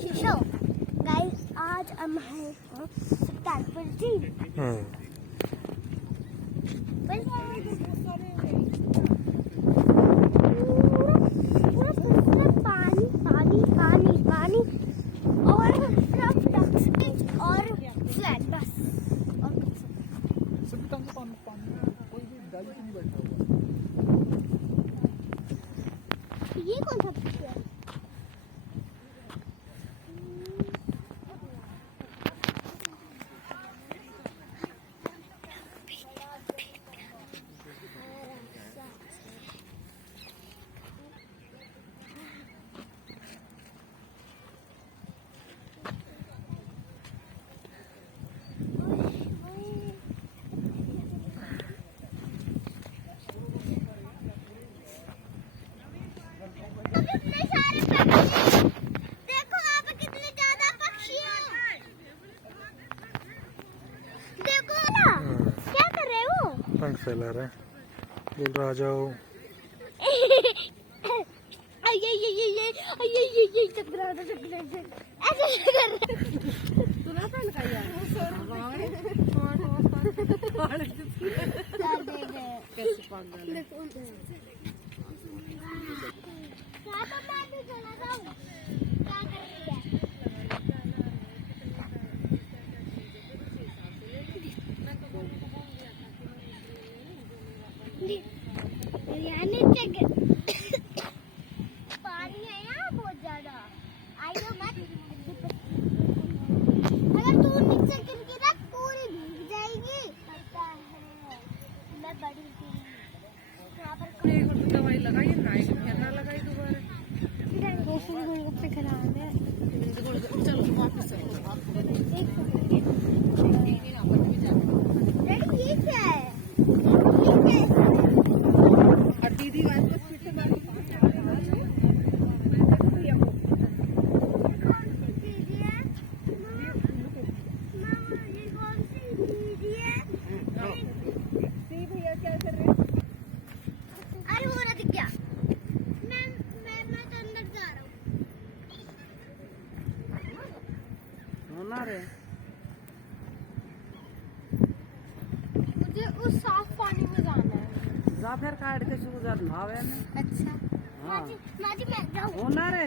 शीशो गाइस, आज हम हैं सुल्तानपुर जी। पूरा पानी पानी पानी पानी और सिर्फ डक्स और फ्लैट बस और सब पानी पानी कोई भी डाली नहीं बैठा हुआ। ये कौन सा पक्षी है? देखो यहाँ पे कितने ज्यादा पक्षी हैं। देखो ना, क्या कर रहे हो? पंख फैला रहे हैं, बोल रहा आ जाओ। ये चक्कर ऐसे कर रहे। तुला पण काय यार कैसे पागल है। पानी है यहाँ बहुत ज्यादा। आइयो मत, अगर तू नीचे गिर गिरा पूरी भीग जाएगी। पता है, मैं बड़ी थी यहाँ पर। दवाई लगाई ना, ना लगाई दोबारा। गोलगप्पे खराब है। चलो वापस डैडी ये क्या है? दीदी बात फिर से बात क्या कर रहे हैं? अरे वो ना दिख गया। मैं तो अंदर जा रहा हूँ। होना रे मुझे उस साफ पानी में जाना है। जा फिर काट के शुरू कर नहावे में। अच्छा हाँ माजी मैं जाऊँ। होना रे।